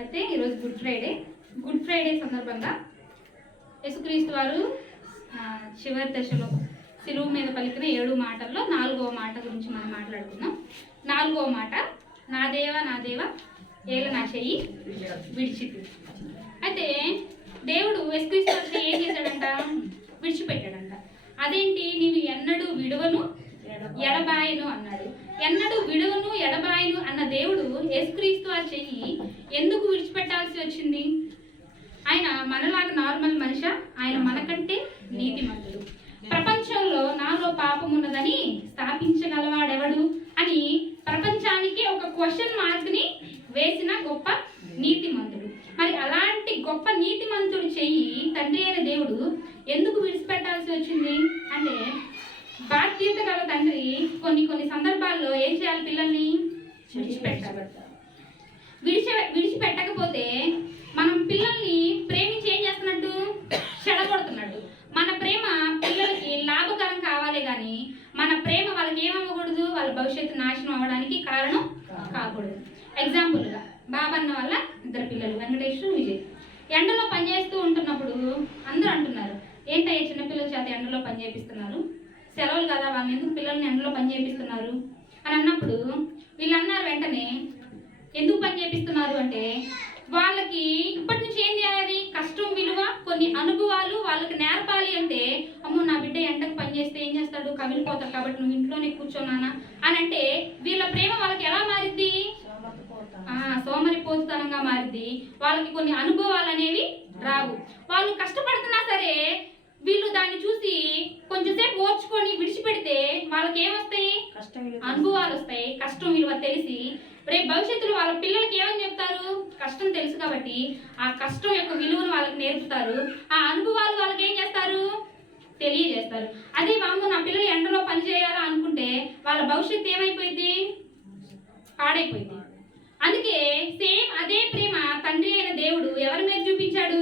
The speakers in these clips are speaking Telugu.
అయితే ఈరోజు గుడ్ ఫ్రైడే సందర్భంగా యేసుక్రీస్తు వారు చివరి దశలో సిలువ మీద పలికిన 7 మాటల్లో 4వ మాట గురించి మనం మాట్లాడుకుందాం. 4వ మాట, నా దేవ ఏల నా చెయ్యి విడిచితి. అయితే దేవుడు యేసుక్రీస్తు వారిని ఏం చేశాడంట? విడిచిపెట్టాడంట. అదేంటి? నీవు ఎన్నడూ విడువను ఎడబాయను అన్నాడు. ఎన్నడూ విడువను ఎడబాయను అన్న దేవుడు యేసుక్రీస్తు వారి చెయ్యి ఎందుకు విడిచిపెట్టాల్సి వచ్చింది? ఆయన మనలాగా నార్మల్ మనిషి, ఆయన మనకంటే నీతిమంతుడు. ప్రపంచంలో నాలో పాపం ఉన్నదని స్థాపించగలవాడెవడు అని ప్రపంచానికి ఒక క్వశ్చన్ మార్క్ని వేసిన గొప్ప నీతిమంతుడు. మరి అలాంటి గొప్ప నీతిమంతుడు చెయ్యి తండ్రి అయిన దేవుడు ఎందుకు విడిచిపెట్టాల్సి వచ్చింది అంటే, బాధ్యత గల తండ్రి కొన్ని సందర్భాల్లో ఏం చేయాలి? పిల్లల్ని విడిచిపెట్టాలి. విడిచిపెట్టకపోతే మనం పిల్లల్ని ప్రేమించి ఏం చేస్తున్నట్టు? చెడగొడుతున్నట్టు. మన ప్రేమ పిల్లలకి లాభకరం కావాలి కానీ మన ప్రేమ వాళ్ళకి ఏమవ్వకూడదు, వాళ్ళ భవిష్యత్తు నాశనం అవ్వడానికి కారణం కాకూడదు. ఎగ్జాంపుల్గా బాబన్న వాళ్ళ 2 పిల్లలు వెంకటేష్, విజయ్ ఎండలో పనిచేస్తూ ఉంటున్నప్పుడు అందరూ అంటున్నారు, ఏంటయ్యా చిన్నపిల్లల చేత ఎండలో పని చేపిస్తున్నారు, సెలవులు కదా, వాళ్ళని ఎందుకు పిల్లల్ని ఎండలో పని చేపిస్తున్నారు అని అన్నప్పుడు వీళ్ళు అన్నారు వెంటనే, ఎందుకు పని చేపిస్తున్నారు అంటే, వాళ్ళకి ఇప్పటి నుంచి ఏం చేయాలి? కష్టం విలువ, కొన్ని అనుభవాలు వాళ్ళకి నేర్పాలి. అంటే అమ్మో నా బిడ్డ ఎండకు పని చేస్తే ఏం చేస్తాడు, కమిలిపోతాడు, కాబట్టి నువ్వు ఇంట్లోనే కూర్చోనానా అని అంటే వీళ్ళ ప్రేమ వాళ్ళకి ఎలా మారిద్ది? సోమరిపోతుతనంగా మారిద్ది. వాళ్ళకి కొన్ని అనుభవాలు అనేవి రావు. వాళ్ళు కష్టపడుతున్నా సరే వీళ్ళు దాన్ని చూసి కొంచెంసేపు ఓర్చుకొని విడిచిపెడితే వాళ్ళకి ఏమొస్తాయి? అనుభవాలు వస్తాయి. కష్టం విలువ తెలిసి రేపు భవిష్యత్తులో వాళ్ళ పిల్లలకి ఏమని చెప్తారు? కష్టం తెలుసు కాబట్టి ఆ కష్టం యొక్క విలువను వాళ్ళకి నేర్పుతారు. ఆ అనుభవాలు వాళ్ళకి ఏం చేస్తారు? తెలియజేస్తారు. అదే వాము నా పిల్లలు ఎండలో పని చేయాలా అనుకుంటే వాళ్ళ భవిష్యత్తు ఏమైపోయింది? పాడైపోయింది. అందుకే సేమ్ అదే ప్రేమ తండ్రి అయిన దేవుడు ఎవరి మీద చూపించాడు?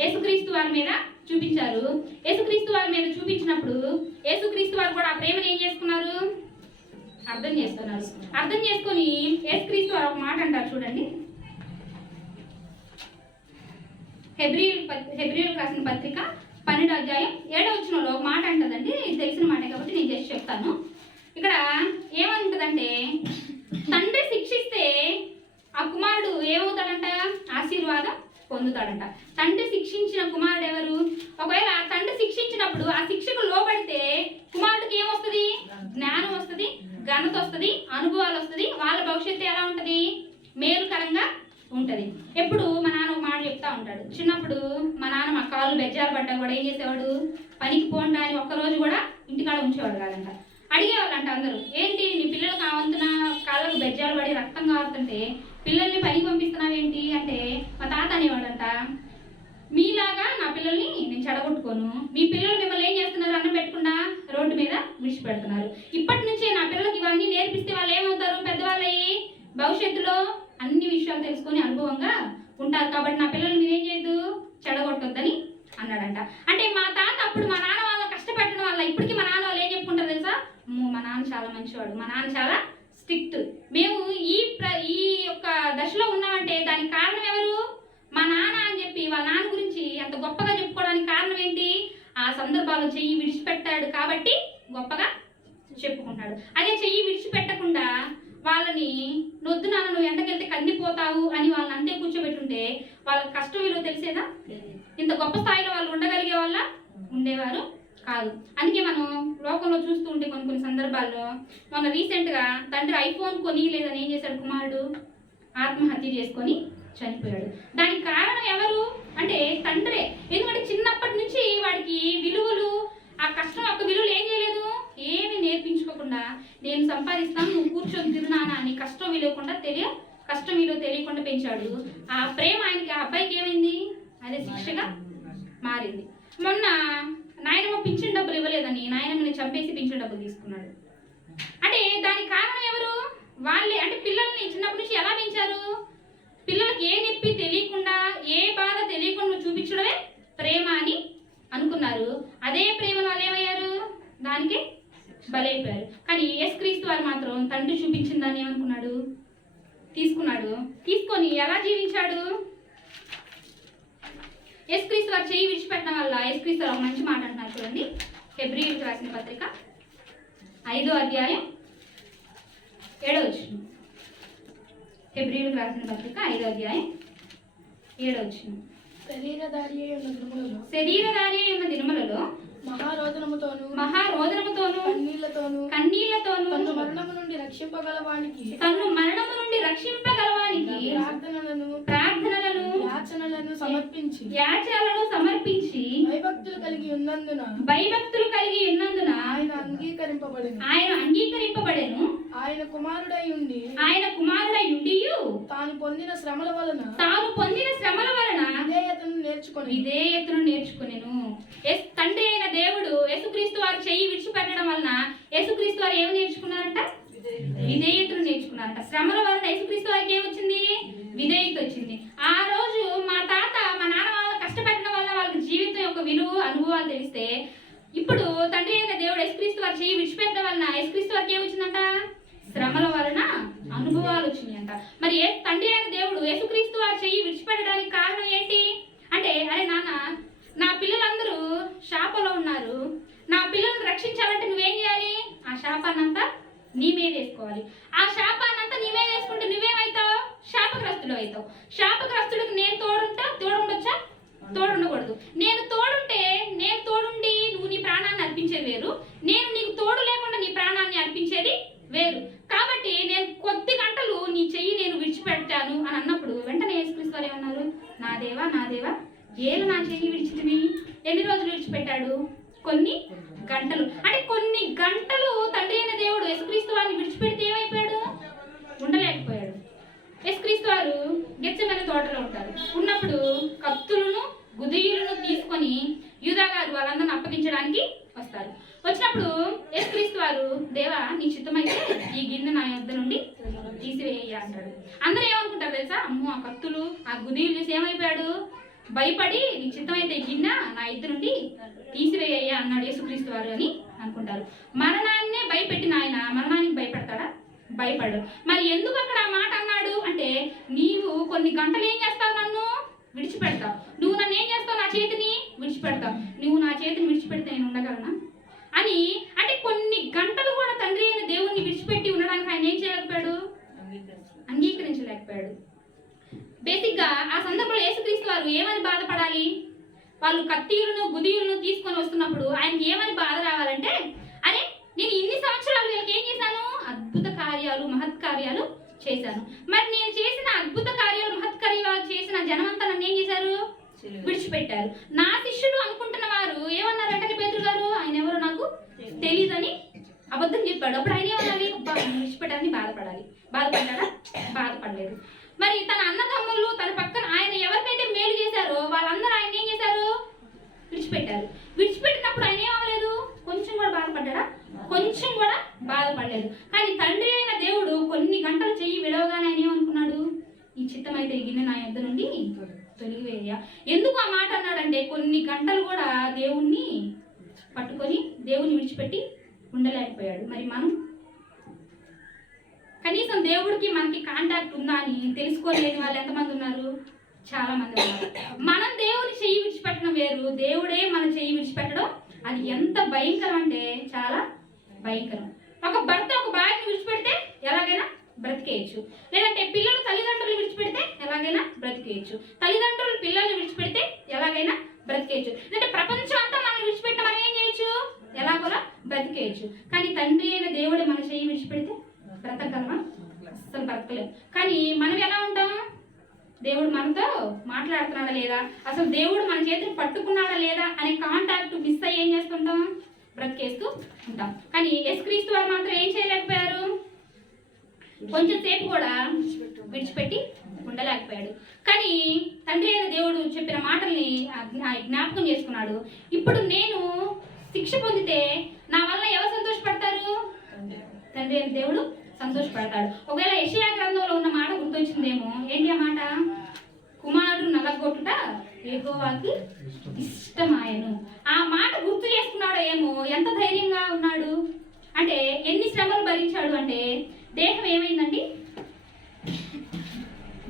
యేసుక్రీస్తు వారి మీద చూపించారు. యేసుక్రీస్తు వారి మీద చూపించినప్పుడు యేసుక్రీస్తు వారు కూడా ఆ ప్రేమను ఏం చేసుకున్నారు? అర్థం చేసుకున్నారు. అర్థం చేసుకొని యేసుక్రీస్తు వారు ఒక మాట అంటారు చూడండి. హెబ్రీయులకు రాసిన పత్రిక 12వ అధ్యాయం 7వ వచనంలో ఒక మాట అంటదండి. తెలిసిన మాట కాబట్టి నేను జస్ట్ చెప్తాను. ఇక్కడ ఏమంటదంటే, తండ్రి శిక్షిస్తే ఆ కుమారుడు ఏమవుతాడంట? ఆశీర్వాదం పొందుతాడంట. తండ్రి శిక్షించిన కుమారుడు ఎవరు? ఒకవేళ తండ్రి శిక్షించినప్పుడు ఆ శిక్షకు లోబడితే కుమారుడికి ఏమొస్తుంది? జ్ఞానం వస్తుంది, ఘనత వస్తుంది, అనుభవాలు వస్తుంది. వాళ్ళ భవిష్యత్తు ఎలా ఉంటుంది? మేలుకరంగా ఉంటుంది. ఎప్పుడు మా నాన్న ఒక మాట చెప్తా ఉంటాడు. చిన్నప్పుడు మా నాన్న మా కాళ్ళు బెజ్జాలు పడ్డా కూడా ఏం చేసేవాడు? పనికి పోండా అని ఒక్కరోజు కూడా ఇంటికాడ ఉంచేవాడు కాదంట. అడిగేవాళ్ళంట అందరూ, ఏంటి నీ పిల్లలు కావంతున్న కాళ్ళకు బెజ్జాలు పడి రక్తం కారుతుంటే పిల్లల్ని పనికి పంపిస్తున్నావేంటి అంటే, మా తాత అనేవాడంట, మీలాగా నా పిల్లల్ని నేను చెడగొట్టుకోను, మీ పిల్లలు మిమ్మల్ని ఏం చేస్తున్నారు? అన్నం పెట్టకుండా రోడ్డు మీద విడిచిపెడుతున్నారు. ఇప్పటి నుంచే నా పిల్లలకి ఇవన్నీ నేర్పిస్తే వాళ్ళు ఏమవుతారు? పెద్దవాళ్ళయ్యి భవిష్యత్తులో అన్ని విషయాలు తెలుసుకొని అనుభవంగా ఉంటారు. కాబట్టి నా పిల్లలు మీరేం చేయొద్దు, చెడగొట్టొద్దని అన్నాడంట. అంటే మా తాత అప్పుడు మా నాన్న వాళ్ళని కష్టపెట్టడం వల్ల ఇప్పటికీ మా నాన్న వాళ్ళు ఏం చెప్పుకుంటారు తెలుసా? మా నాన్న చాలా మంచివాడు, మా నాన్న చాలా స్ట్రిక్ట్. మేము ఈ యొక్క దశలో ఉన్నామంటే దానికి కారణం ఎవరు? మా నాన్న అని చెప్పి వాళ్ళ నాన్న గురించి అంత గొప్పగా చెప్పుకోవడానికి కారణం ఏంటి? ఆ సందర్భాలు చెయ్యి విడిచిపెట్టాడు కాబట్టి గొప్పగా చెప్పుకుంటాడు. అదే చెయ్యి విడిచిపెట్టకుండా వాళ్ళని నొద్దు నాన్న నువ్వు ఎండకెళ్తే కందిపోతావు అని వాళ్ళని అంతే కూర్చోబెట్టుంటే వాళ్ళకి కష్టం విలువ తెలిసేదా? ఇంత గొప్ప స్థాయిలో వాళ్ళు ఉండగలిగే వాళ్ళ ఉండేవారు కాదు. అందుకే మనం లోకంలో చూస్తూ ఉంటే కొన్ని సందర్భాల్లో, మొన్న రీసెంట్గా తండ్రి ఐఫోన్ కొని లేదని ఏం చేశాడు? కుమారుడు ఆత్మహత్య చేసుకొని చనిపోయాడు. దానికి కారణం ఎవరు అంటే తండ్రే. ఎందుకంటే చిన్నప్పటి నుంచి వాడికి విలువలు, ఆ కష్టం యొక్క విలువలు ఏం చేయలేదు? ఏమి నేర్పించుకోకుండా నేను సంపాదిస్తాను నువ్వు కూర్చొని తిరునానా అని కష్టం విలువ తెలియకుండా పెంచాడు. ఆ ప్రేమ ఆయనకి, ఆ అబ్బాయికి ఏమైంది? అదే శిక్షగా మారింది. మొన్న నాయనమ్మ పింఛన్ డబ్బులు ఇవ్వలేదని నాయనమ్మని చంపేసి పింఛన్ డబ్బులు తీసుకున్నాడు. అంటే దానికి కారణం ఎవరు? వాళ్ళే. అంటే పిల్లల్ని చిన్నప్పటి నుంచి ఎలా పెంచారు? పిల్లలకి ఏ నొప్పి తెలియకుండా, ఏ బాధ తెలియకుండా నువ్వు చూపించడమే ప్రేమ అని అనుకున్నారు. అదే ప్రేమలో వాళ్ళు ఏమయ్యారు? దానికి బలైపోయారు. కానీ యేసుక్రీస్తు వారు మాత్రం తండ్రి చూపించిన దాన్ని ఏమనుకున్నాడు? తీసుకున్నాడు. తీసుకొని ఎలా జీవించాడు? యేసుక్రీస్తు వారు చెయ్యి విడిచిపెట్టడం వల్ల యేసుక్రీస్తు వారు ఒక మంచి మాట అంటున్నారు చూడండి. హెబ్రీయులకు రాసిన పత్రిక 5వ అధ్యాయం 7వ వచనం. హెబ్రీయులకు రాసిన పత్రిక 5వ అధ్యాయం 7వ వచనం. శరీరధారి అయిన దినములలో మహారోదనముతోను కన్నీళ్లతోను తన్ను మరణము నుండి రక్షింపగలవానికి ప్రార్థనలను యాచనలను సమర్పించి భయభక్తులు కలిగి ఉన్నందున ఆయన అంగీకరింపబడెను. ఆయన కుమారుడై ఉండి తాను పొందిన శ్రమల వలన విధేయతను నేర్చుకొనెను. తండ్రి అయిన దేవుడు యేసుక్రీస్తు వారు చెయ్యి విడిచిపెట్టడం వలన యేసుక్రీస్తు వారు ఏమి నేర్చుకున్నారంట? విధేయతను నేర్చుకున్నారంట. శ్రమల వలన యేసుక్రీస్తు వారికి ఏమొచ్చింది? విధేయత వచ్చింది. ఆ రోజు మా తాత మా నాన్న వాళ్ళ కష్టపెట్టడం వల్ల వాళ్ళకి జీవితం యొక్క విలువ అనుభవాలు తెలిస్తే, ఇప్పుడు తండ్రి అయిన దేవుడు యేసుక్రీస్తు వారు చెయ్యి విడిచిపెట్టడం వలన యేసుక్రీస్తు వారికి ఏమొచ్చిందంట? శ్రమల వలన అనుభవాలు వచ్చినాయంట. మరి తండ్రి అయిన దేవుడు యేసుక్రీస్తు వారు చెయ్యి విడిచిపెట్టడానికి కారణం ఏంటి అంటే, అరే నాన్న, నా పిల్లలందరూ శాపంలో ఉన్నారు, నా పిల్లల్ని రక్షించాలంటే నువ్వేం చేయాలి? ఆ శాపాన్నంతా నీ మీద వేసుకోవాలి. ఆ శాపాన్నంతా నీ మీద వేసుకుంటే నువ్వేమవుతావు? శాపగ్రస్తుడు అవుతావు. శాపగ్రస్తుడికి నేను తోడుండొచ్చా? తోడుండకూడదు. నేను తోడుండి నువ్వు నీ ప్రాణాన్ని అర్పించేది వేరు, నేను నీకు తోడు లేకుండా నీ ప్రాణాన్ని అర్పించేది వేరు. కాబట్టి నేను కొద్ది గంటలు నీ చెయ్యి నేను విడిచిపెట్టాను అని అన్నప్పుడు వెంటనే యేసుక్రీస్తు వారు ఏమన్నారు? నా దేవా ఏలు నా చెయ్యి విడిచితివి. ఎన్ని రోజులు విడిచిపెట్టాడు? కొన్ని గంటలు. అంటే కొన్ని గంటలు తండ్రి అయిన దేవుడు యేసుక్రీస్తు వారిని విడిచిపెడితే ఏమైపోయాడు? ఉండలేకపోయాడు. యేసుక్రీస్తు వారు గెత్సెమనే తోటలో ఉంటారు. ఉన్నప్పుడు కత్తులను గుదియులను తీసుకొని యూదా గారు వాళ్ళందరిని అప్పగించడానికి వస్తారు. వచ్చినప్పుడు యేసుక్రీస్తు వారు, దేవా నీ చిత్తమైతే ఈ గిన్నె నా యొద్ద నుండి తీసివేయ అంటాడు. అందరూ ఏమనుకుంటారు తెలుసా? అమ్మో, ఆ కత్తులు ఆ గుదియులు చూసి ఏమైపోయాడు? భయపడి నీ చిత్తమైతే ఈ గిన్నె నా ఇద్ద నుండి తీసివేయ్యా అన్నాడు యేసుక్రీస్తు వారు అని అనుకుంటారు. మరణాన్నే భయపెట్టిన ఆయన మరణానికి భయపడతాడా? భయపడు. మరి ఎందుకు అక్కడ ఆ మాట అన్నాడు అంటే, నీవు కొన్ని గంటలు ఏం చేస్తావు? నన్ను విడిచిపెడతావు. నువ్వు నన్ను ఏం చేస్తావు? నా చేతిని విడిచిపెడతావు. నువ్వు నా చేతిని విడిచిపెడితే నేను ఉండగలనా అని. అంటే కొన్ని గంటలు కూడా తండ్రి అయిన దేవుణ్ణి విడిచిపెట్టి ఉండడానికి ఆయన ఏం చేయలేకపోయాడు? అంగీకరించలేకపోయాడు. బేసిక్గా ఆ సందర్భంలో యేసుక్రీస్తు వారు ఏమని బాధపడాలి? వాళ్ళు కత్తియులను గుదియులను తీసుకొని వస్తున్నప్పుడు ఆయనకి ఏమని బాధ రావాలంటే, అరే నేను ఇన్ని సంవత్సరాలు వీళ్ళకి ఏం చేశాను? అద్భుత కార్యాలు మహత్కార్యాలు చేశాను. మరి నేను చేసిన అద్భుత కార్యాలు మహత్కార్యాలు చేసిన జనమంతా నన్ను ఏం చేశారు? విడిచిపెట్టారు. నా శిష్యుడు అనుకుంటున్న వారు ఏమన్నారంటే, పేతురు గారు ఆయన ఎవరో నాకు తెలీదని అబద్ధం చెప్పాడు. అప్పుడు ఆయన ఏమన్నాలి? విడిచిపెట్టాలని బాధపడ్డాడా? బాధపడలేదు. మరి తన అన్నదమ్ములు తన పక్కన ఆయన ఎవరికైతే మేలు చేశారో వాళ్ళందరూ ఆయన ఏం చేశారు? విడిచిపెట్టారు. విడిచిపెట్టినప్పుడు ఆయన ఏమవ్వలేదు? కొంచెం కూడా బాధపడ్డా? కొంచెం కూడా బాధపడలేదు. కానీ తండ్రి అయిన దేవుడు కొన్ని గంటలు చెయ్యి విడవగానే ఆయన ఏమనుకున్నాడు? ఈ చిత్తమైతే ఈ గిన్నె నా యొద్ద నుండి తొలగివేయ. ఎందుకు ఆ మాట అన్నాడంటే, కొన్ని గంటలు కూడా దేవుణ్ణి పట్టుకొని దేవుణ్ణి విడిచిపెట్టి ఉండలేకపోయాడు. మరి మనం కనీసం దేవుడికి మనకి కాంటాక్ట్ ఉందా అని తెలుసుకోలేని వాళ్ళు ఎంతమంది ఉన్నారు? చాలా మంది ఉన్నారు. మనం దేవుని చెయ్యి విడిచిపెట్టడం వేరు, దేవుడే మన చెయ్యి విడిచిపెట్టడం అది ఎంత భయంకరం అంటే చాలా భయంకరం. ఒక భర్త ఒక భార్యను విడిచిపెడితే ఎలాగైనా బ్రతికేయచ్చు, లేదంటే పిల్లలు తల్లిదండ్రులు విడిచిపెడితే ఎలాగైనా బ్రతికేయచ్చు, తల్లిదండ్రులు పిల్లల్ని విడిచిపెడితే ఎలాగైనా బ్రతికేయచ్చు, లేదంటే ప్రపంచం అంతా మనం విడిచిపెట్టి మనం ఏం చేయొచ్చు? ఎలాగోలా బ్రతికేయచ్చు. కానీ తండ్రి అయిన దేవుడే మన చెయ్యి విడిచిపెడితే బ్రతకగలమా? అసలు బ్రతకలేం. కానీ మనం ఎలా ఉంటాం? దేవుడు మనతో మాట్లాడుతున్నాడా లేదా, అసలు దేవుడు మన చేతిని పట్టుకున్నాడా లేదా అనే కాంటాక్ట్ మిస్ అయ్యి ఏం చేస్తుంటాం? బ్రతికేస్తూ ఉంటాం. కానీ యేసుక్రీస్తు వారు మాత్రం ఏం చేయలేకపోయారు? కొంచెం సేపు కూడా విడిచిపెట్టి ఉండలేకపోయాడు. కానీ తండ్రి అయిన దేవుడు చెప్పిన మాటల్ని జ్ఞాపకం చేసుకున్నాడు. ఇప్పుడు నేను శిక్ష పొందితే నా వల్ల ఎవరు సంతోషపడతారు? తండ్రి అయిన దేవుడు సంతోషపడతాడు. ఒకవేళ యెషయా గ్రంథంలో ఉన్న మాట గుర్తొచ్చిందేమో. ఏంటి ఆ మాట? కుమారుడు నలగొట్టుట యెహోవాకి ఇష్టమాయను. ఆ మాట గుర్తు చేసుకున్నాడో ఏమో. ఎంత ధైర్యంగా ఉన్నాడు అంటే, ఎన్ని శ్రమలు భరించాడు అంటే, దేహం ఏమైందండి?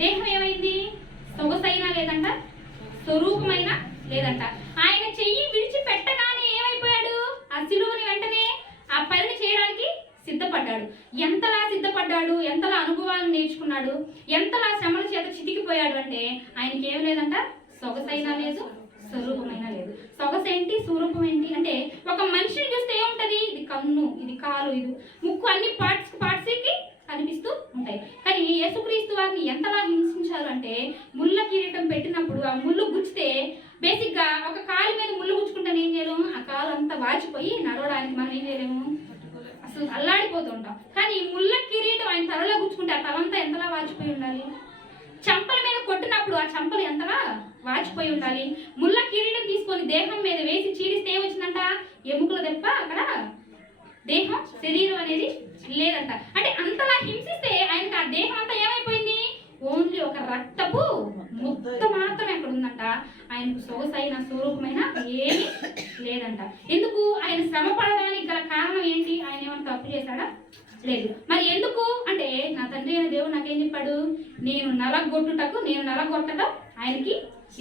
దేహం ఏమైంది? సొగసైనా లేదంట, స్వరూపమైన లేదంట. ఆయన చెయ్యి విడిచిపెట్టగానే ఏమైపోయాడు? ఆ సిలువని వెంటనే ఆ పనిని చేయడానికి సిద్ధపడ్డాడు. ఎంతలా సిద్ధపడ్డాడు, ఎంతలా అనుభవాలను నేర్చుకున్నాడు, ఎంతలా శ్రమల చేత చితికిపోయాడు అంటే ఆయనకి ఏం లేదంట, సొగసైనా లేదు, స్వరూపమైన లేదు. సొగసేంటి, స్వరూపం ఏంటి అంటే ఒక మనిషిని చూస్తే ఏముంటది? ఇది కన్ను, ఇది కాలు, ఇది ముక్కు, అన్ని పార్ట్స్కి కనిపిస్తూ ఉంటాయి. కానీ యేసుక్రీస్తు వారిని ఎంతలా హింసించారు అంటే ముళ్ళ కిరీటం పెట్టినప్పుడు ఆ ముళ్ళు గుచ్చితే బేసిక్గా ఒక కాలు మీద ముళ్ళు గుచ్చుకుంటే ఏం చేయలేము, ఆ కాలు అంతా వాచిపోయి నడవడానికి మనం ఏం చేయలేము, అసలు అల్లాడిపోతుంటాం. కానీ ముళ్ళ కిరీటం ఆయన తలలో గుచ్చుకుంటే ఆ తలంతా ఎంతలా వాచిపోయి ఉండాలి? చంపల మీద కొట్టినప్పుడు ఆ చంపలు ఎంతలా వాచిపోయి ఉండాలి? ముళ్ళ కిరీటం తీసుకొని దేహం మీద వేసి చీలిస్తే ఏమొచ్చిందంట? ఎముకల దెబ్బ, అక్కడ దేహం, శరీరం అనేది లేదంట. అంటే అంతలా హింసిస్తే ఆయనకు ఆ దేహం అంతా ఏమైపోయింది? ఓన్లీ ఒక రక్తపు ముద్ద మాత్రమే అక్కడ ఉందంట. ఆయనకు సొగసైన, స్వరూపమైన ఏమీ లేదంట. ఎందుకు? ఆయన శ్రమ పడడానికి గల కారణం ఏంటి? ఆయన ఏమైనా తప్పు చేశాడా? లేదు. మరి ఎందుకు అంటే నా తండ్రి అయిన దేవుడు నాకేం చెప్పాడు? నేను నలగొట్టడం ఆయనకి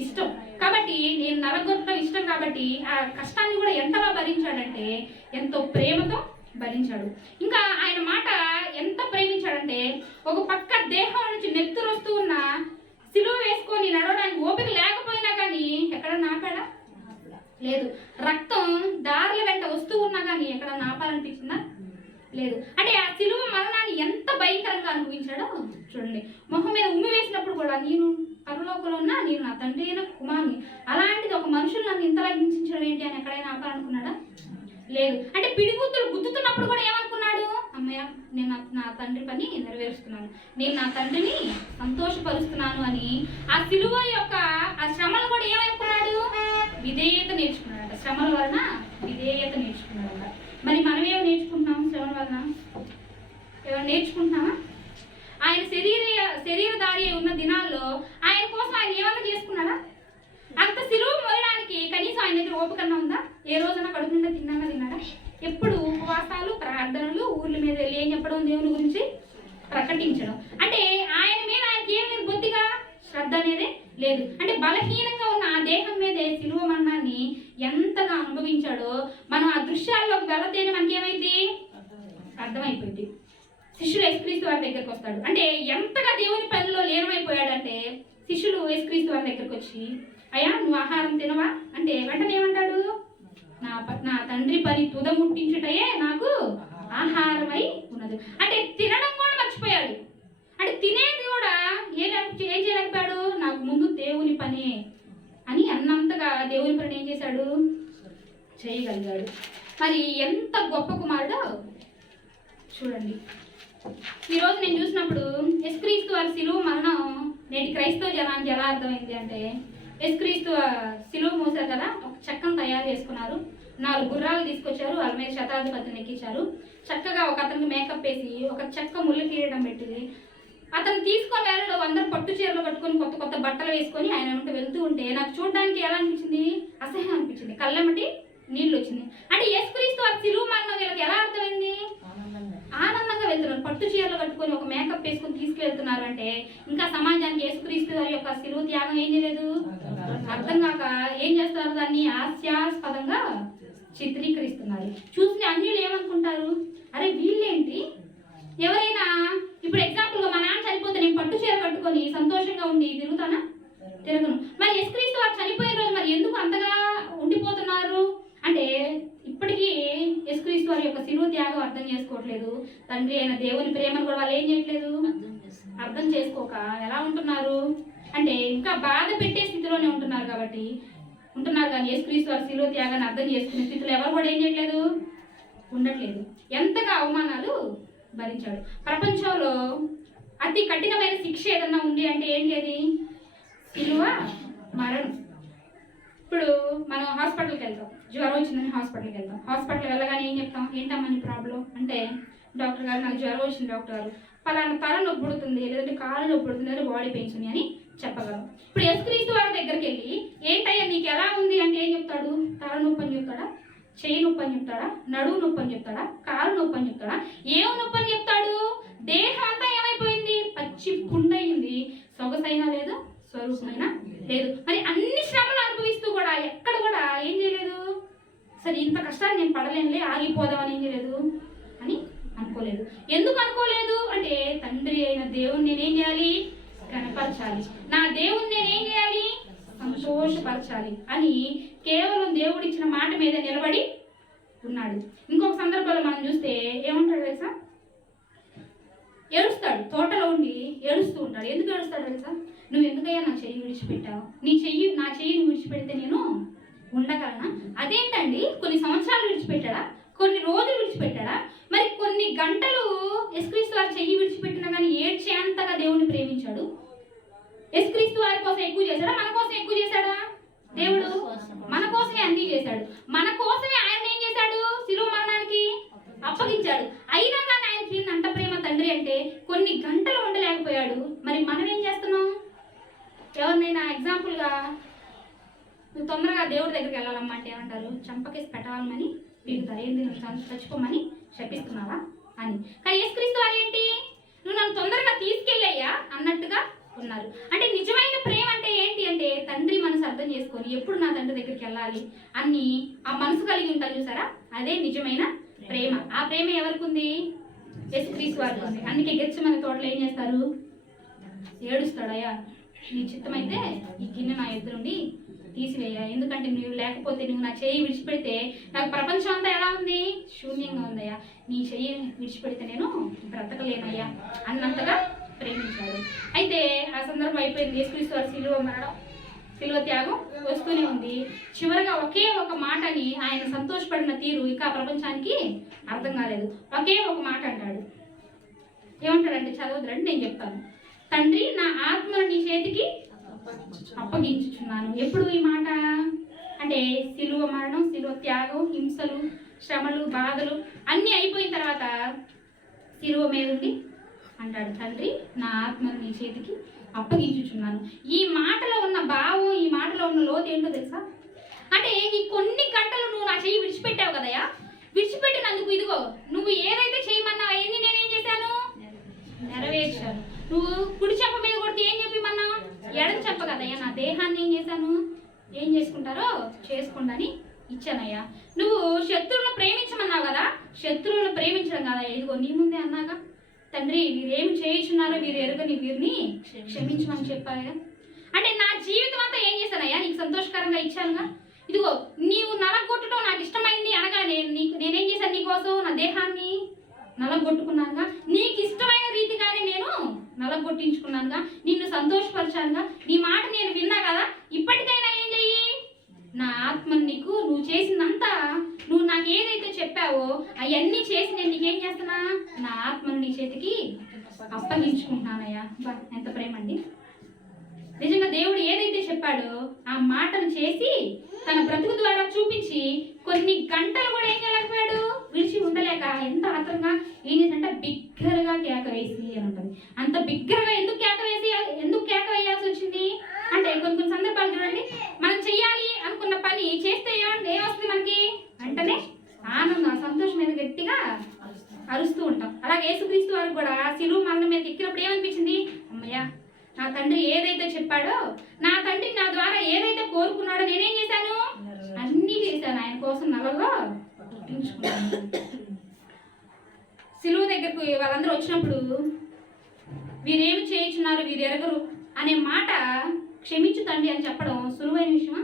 ఇష్టం కాబట్టి, నేను నలగొట్టడం ఇష్టం కాబట్టి ఆ కష్టాన్ని కూడా ఎంతలా భరించాడంటే ఎంతో ప్రేమతో భరించాడు. ఇంకా ఆయన మాట ఎంత ప్రేమించాడంటే ఒక పక్క దేహం నుంచి నెత్తురు వస్తూ ఉన్న సిలువ వేసుకొని నడవడానికి ఓపిక లేకపోయినా కానీ ఎక్కడ నాపాడా? లేదు. రక్తం దారుల వెంట వస్తూ ఉన్నా కానీ ఎక్కడ నాపాలనిపించిందా? లేదు. అంటే ఆ సిలువ మరణాన్ని ఎంత భయంకరంగా అనుభవించాడో చూడండి. మొహం మీద ఉమ్మి వేసినప్పుడు కూడా నేను పరలోకంలో ఉన్నా, నేను నా తండ్రి అయిన కుమారుని, అలాంటిది ఒక మనుషులు నన్ను ఇంతలా హింసించడం ఏంటి అని ఎక్కడైనా ఆపాలనుకున్నాడా? లేదు. అంటే పిడిగుద్దులు గుద్దుతున్నప్పుడు కూడా ఏమనుకున్నాడు? అమ్మయ్య, నేను నా తండ్రి పని నెరవేరుస్తున్నాను, నేను నా తండ్రిని సంతోషపరుస్తున్నాను అని ఆ సిలువ యొక్క ఆ శ్రమలు కూడా ఏమనుకున్నాడు? విధేయత నేర్చుకున్నాడు. శ్రమల వలన విధేయత నేర్చుకున్నాడు. మరి మనం ఏమి నేర్చుకుంటున్నాం శ్రమల వలన? ఏమైనా నేర్చుకుంటున్నామా? ఆయన శరీరధారి ఉన్న దినాల్లో ఆయన కోసం ఆయన ఏమైనా చేసుకున్నాడా? అంత సిలువ మోయడానికి కనీసం ఆయన దగ్గర ఓపికన్నా ఉందా? ఏ రోజైనా కడుపు నిండా తిన్నాడా? ఎప్పుడు ఉపవాసాలు, ప్రార్థనలు, ఊర్ల మీద వెళ్ళి ఏం చెప్పడం, దేవుని గురించి ప్రకటించడం. అంటే ఆయన మీద ఆయనకి ఏం లేదు, బొత్తిగా శ్రద్ధ అనేదే లేదు. అంటే బలహీనంగా ఉన్న ఆ దేహం మీదే సిలువ మరణాన్ని ఎంతగా అనుభవించాడో మనం ఆ దృశ్యాల్లోకి వెళతేనే మనకి ఏమైంది అర్థమైపోయింది. శిష్యులు యేసుక్రీస్తు వారి దగ్గరికి వస్తాడు. అంటే ఎంతగా దేవుని పనిలో లీనమైపోయాడంటే శిష్యులు యేసుక్రీస్తు వారి దగ్గరికి వచ్చి, అయ్యా నువ్వు ఆహారం తినవా అంటే వెంటనే ఏమంటాడు? నా తండ్రి పని తుదముట్టించుటయే నాకు ఆహారమై ఉన్నది. అంటే తినడం కూడా మర్చిపోయాడు. అంటే తినేది కూడా ఏం చేయలేకపోయాడు? నాకు ముందు దేవుని పని అని అన్నంతగా దేవుని పని ఏం చేశాడు? చేయగలిగాడు. మరి ఎంత గొప్ప కుమారుడో చూడండి. ఈరోజు నేను చూసినప్పుడు యేసుక్రీస్తు వారి సిలువ మరణం నేటి క్రైస్తవ జనానికి ఎలా అర్థమైంది అంటే, యేసుక్రీస్తు సిలువ మోసారు కదా, ఒక చెక్కను తయారు చేసుకున్నారు, 4 గుర్రాలు తీసుకొచ్చారు, వాళ్ళ మీద శతాధిపతిని ఎక్కించారు, చక్కగా ఒక అతనికి మేకప్ వేసి ఒక చెక్క ముళ్ళు తీయడం పెట్టింది. అతను తీసుకొని వెళ్ళడం, అందరూ పట్టు చీరలు కట్టుకొని కొత్త కొత్త బట్టలు వేసుకొని ఆయన వెళ్తూ ఉంటే నాకు చూడడానికి ఎలా అనిపించింది? అసహ్యం అనిపించింది. కళ్ళెమ్మటి నీళ్ళు వచ్చింది. అంటే యేసుక్రీస్తు వారి సిలువ మరణం వీళ్ళకి ఎలా అర్థమైంది? ఆనందంగా వెళ్తున్నారు. పట్టు చీరలు కట్టుకొని ఒక మేకప్ వేసుకొని తీసుకువెళ్తున్నారు అంటే ఇంకా సమాజానికి యేసుక్రీస్తు వారి యొక్క సిలువ త్యాగం ఏం చేయలేదు, అర్థం కాక ఏం చేస్తారు? దాన్ని హాస్యాస్పదంగా చిత్రీకరిస్తున్నారు. చూసిన అన్యులు ఏమనుకుంటారు? అరే వీళ్ళేంటి, ఎవరైనా ఇప్పుడు ఎగ్జాంపుల్గా మా నాన్న చనిపోతే నేను పట్టు చీర కట్టుకొని సంతోషంగా ఉండి తిరుగుతానా? తిరగను. మరి యేసుక్రీస్తు వారు చనిపోయిన రోజు మరి ఎందుకు అంతగా ఉండిపోతున్నారు అంటే ఇప్పటికీ యేసుక్రీస్తు వారి యొక్క సిలువ త్యాగం అర్థం చేసుకోవట్లేదు. తండ్రి అయిన దేవుని ప్రేమను కూడా వాళ్ళు ఏం చేయట్లేదు, అర్థం చేసుకోక ఎలా ఉంటున్నారు అంటే ఇంకా బాధ పెట్టే స్థితిలోనే ఉంటున్నారు. కాబట్టి ఉంటున్నారు కానీ యేసుక్రీస్తు వారి సిలువ త్యాగాన్ని అర్థం చేసుకునే స్థితిలో ఎవరు కూడా ఏం చేయట్లేదు, ఉండట్లేదు. ఎంతగా అవమానాలు భరించాడు. ప్రపంచంలో అతి కఠినమైన శిక్ష ఏదన్నా ఉంది అంటే ఏంటి? అది సిలువ మరణం. ఇప్పుడు మనం హాస్పిటల్కి వెళ్తాం, జ్వరం వచ్చిందని హాస్పిటల్కి వెళ్తాం. హాస్పిటల్కి వెళ్ళగానే ఏం చెప్తాం? ఏంటమ్మా నీ ప్రాబ్లం అంటే, డాక్టర్ గారు నాకు జ్వరం వచ్చింది డాక్టర్ గారు, పలానా తల నొప్పి పుడుతుంది, లేదంటే కాళ్ళు నొప్పి పుడుతుంది, లేదా బాడీ పెయిన్స్ ఉంది అని చెప్పగలం. ఇప్పుడు యేసుక్రీస్తు వారి దగ్గరికి వెళ్ళి ఏంటయ్యా నీకు ఎలా ఉంది అంటే ఏం చెప్తాడు? తల నొప్పి అని చెప్తాడా? చేయి నొప్పి అని చెప్తాడా? నడువు నొప్పి అని చెప్తాడా? కాలు నొప్పి అని చెప్తాడా? ఏం నొప్పి అని చెప్తాడు? దేహం అంతా ఏమైపోయింది? పచ్చి పుండయింది, సొగసైనా లేదు, స్వరూపమైనా లేదు. మరి అన్ని శ్రమలు అనుభవిస్తూ కూడా ఎక్కడ కూడా ఏం చేయలేదు, సరే ఇంత కష్టాన్ని నేను పడలేనులే, ఆగిపోదామని ఏం చేయలేదు అని అనుకోలేదు. ఎందుకు అనుకోలేదు అంటే తండ్రి అయిన దేవుణ్ణి నేనేం చేయాలి, కనపరచాలి, నా దేవుణ్ణి నేనేం చేయాలి, సంతోషపరచాలి అని కేవలం దేవుడిచ్చిన మాట మీద నిలబడి ఉన్నాడు. ఇంకొక సందర్భంలో మనం చూస్తే ఏమంటాడు తెలుసా, ఏడుస్తాడు, తోటలో ఉండి ఏడుస్తూ ఉంటాడు. ఎందుకు ఏడుస్తాడు తెలుసా, నువ్వు ఎందుకయ్యా నా చెయ్యి విడిచిపెట్టావు, నా చెయ్యిని విడిచిపెడితే నేను ఉండగలనా? అదేంటండి, కొన్ని సంవత్సరాలు విడిచిపెట్టాడా, కొన్ని రోజులు విడిచిపెట్టాడా, మరి కొన్ని గంటలు యేసుక్రీస్తు వారి చెయ్యి విడిచిపెట్టినా కానీ ఏడ్చేంతగా దేవుణ్ణి ప్రేమించాడు. యేసుక్రీస్తు వారి కోసం ఎక్కువ చేశాడా, మన కోసం ఎక్కువ చేశాడా? దేవుడు మన కోసమే అన్నీ చేశాడు. మన కోసమే ఆయన ఏం చేశాడు, శిలువ మరణానికి అప్పగించాడు. అయినా కానీ ఆయనకి అంత ప్రేమ తండ్రి అంటే కొన్ని గంటలు ఉండలేకపోయాడు. మరి మనం ఏం చేస్తున్నాం? ఎవరినైనా ఎగ్జాంపుల్గా నువ్వు తొందరగా దేవుడి దగ్గరికి వెళ్ళాలమ్మా అంటే ఏమంటారు, చంపకేసి పెట్టాలని పీకుతారు. ఏంది నువ్వు చచ్చిపోమని శపిస్తున్నావా అని. కానీ యేసుక్రీస్తు వారు ఏంటి, నువ్వు నన్ను తొందరగా తీసుకెళ్ళయ్యా అన్నట్టుగా ఉన్నారు. అంటే నిజమైన ప్రేమ అంటే ఏంటి అంటే తండ్రి మనసు అర్థం చేసుకొని ఎప్పుడు నా తండ్రి దగ్గరికి వెళ్ళాలి అని ఆ మనసు కలిగి ఉంటారు చూసారా, అదే నిజమైన ప్రేమ. ఆ ప్రేమ ఎవరికి ఉంది, యేసుక్రీస్తు వారికి ఉంది. అందుకే గెత్సేమనే తోటలో ఏం చేస్తారు, ఏడుస్తాడయ్యా నీ చిత్తమైతే ఈ గిన్నె నా ఎదురుండి తీసివేయ, ఎందుకంటే నువ్వు లేకపోతే, నువ్వు నా చెయ్యి విడిచిపెడితే నాకు ప్రపంచం అంతా ఎలా ఉంది, శూన్యంగా ఉందయ్యా, నీ చెయ్యి విడిచిపెడితే నేను బ్రతకలేనయ్యా అన్నంతగా ప్రేమించాడు. అయితే ఆ సందర్భం అయిపోయింది. యేసుక్రీస్తు వారి శిలువ మరణం, శిలువ త్యాగం వస్తూనే ఉంది. చివరిగా ఒకే ఒక మాటని ఆయన సంతోషపడిన తీరు ఇక ప్రపంచానికి అర్థం కాలేదు. ఒకే ఒక మాట అంటాడు. ఏమంటాడంటే చదవద్దండి, నేను చెప్తాను. తండ్రి, నా ఆత్మను నీ చేతికి అప్పగించుచున్నాను. ఎప్పుడు ఈ మాట అంటే శిలువ మరణం, శిలువ త్యాగం, హింసలు, శ్రమలు, బాధలు అన్నీ అయిపోయిన తర్వాత శిలువ మీద ఉండి అంటాడు, తండ్రి, నా ఆత్మను నీ చేతికి అప్పగించుచున్నాను. ఈ మాటలో ఉన్న భావం, ఈ మాటలో ఉన్న లోతు ఏంటో తెలుసా, అంటే ఈ కొన్ని గంటలు నువ్వు నా చెయ్యి విడిచిపెట్టావు కదయా, విడిచిపెట్టినందుకు ఇదిగో నువ్వు ఏదైతే చేయమన్నావు అవన్నీ నేనేం చేశాను, నెరవేర్చాను. నువ్వు కుడి చెప్ప మీద కొడితే ఏం చెప్పమన్నా, ఎడం చెప్ప కదయ్యా, నా దేహాన్ని ఏం చేశాను, ఏం చేసుకుంటారో చేసుకుంటాని ఇచ్చానయ్యా. నువ్వు శత్రువులను ప్రేమించమన్నావు కదా, శత్రువులను ప్రేమించడం కదా, ఇదిగో నీ ముందే అన్నాగా, తండ్రి వీరేమి చేయించున్నారో వీరు ఎరుగని వీరిని క్షమించమని చెప్పాగా. అంటే నా జీవితం అంతా ఏం చేశానయ్యా, నీకు సంతోషకరంగా ఇచ్చానుగా. ఇదిగో నీవు నలగొట్టడం నాకు ఇష్టమైంది అనగానే నేనేం చేశాను, నీకోసం నా దేహాన్ని నలగొట్టుకున్నానుగా, నీకు ఇష్టమైన రీతిగానే నేను నలగొట్టించుకున్నానుగా, నిన్ను సంతోషపరిచానుగా, నీ మాట నేను విన్నా కదా, ఇప్పటికైనా ఏం చెయ్యి, నా ఆత్మను నీకు నువ్వు చేసిందంతా, నువ్వు నాకు ఏదైతే చెప్పావో అవన్నీ చేసి నేను నీకేం చేస్తున్నా, నా ఆత్మను నీ చేతికి అప్పగించుకుంటున్నానయ్యా. బా ఎంత ప్రేమ అండి. నిజంగా దేవుడు ఏదైతే చెప్పాడో ఆ మాటను చేసి తన బ్రతుకు ద్వారా చూపించి కొన్ని గంటలు కూడా ఏం చేయలేకపోయాడు, విడిచి ఉండలేక ఎంత ఆత్రంగా ఏం చేసిందంటే బిగ్గరగా కేక వేసి అని ఉంటుంది. అంత బిగ్గరగా ఎందుకు కేక వేయాల్సి వచ్చింది అంటే కొన్ని సందర్భాలు చూడండి, మనం చెయ్యాలి అనుకున్న పని చేస్తే ఏమొస్తుంది మనకి, వెంటనే ఆనందం, సంతోషం మీద గట్టిగా అరుస్తూ ఉంటాం. అలాగే యేసుక్రీస్తు వారికి కూడా శిలువ మరణం మీద ఎక్కినప్పుడు ఏమనిపించింది, అమ్మయ్య నా తండ్రి ఏదైతే చెప్పాడో, నా తండ్రి నా ద్వారా ఏదైతే కోరుకున్నాడో నేనేం చేశాను, అన్నీ చేశాను, ఆయన కోసం నలలో గుర్తించుకున్నాను. శిలువ దగ్గరకు వాళ్ళందరూ వచ్చినప్పుడు వీరేమి చేయించున్నారు వీరు ఎరగరు అనే మాట క్షమించు తండ్రి అని చెప్పడం సులువైన విషయమా?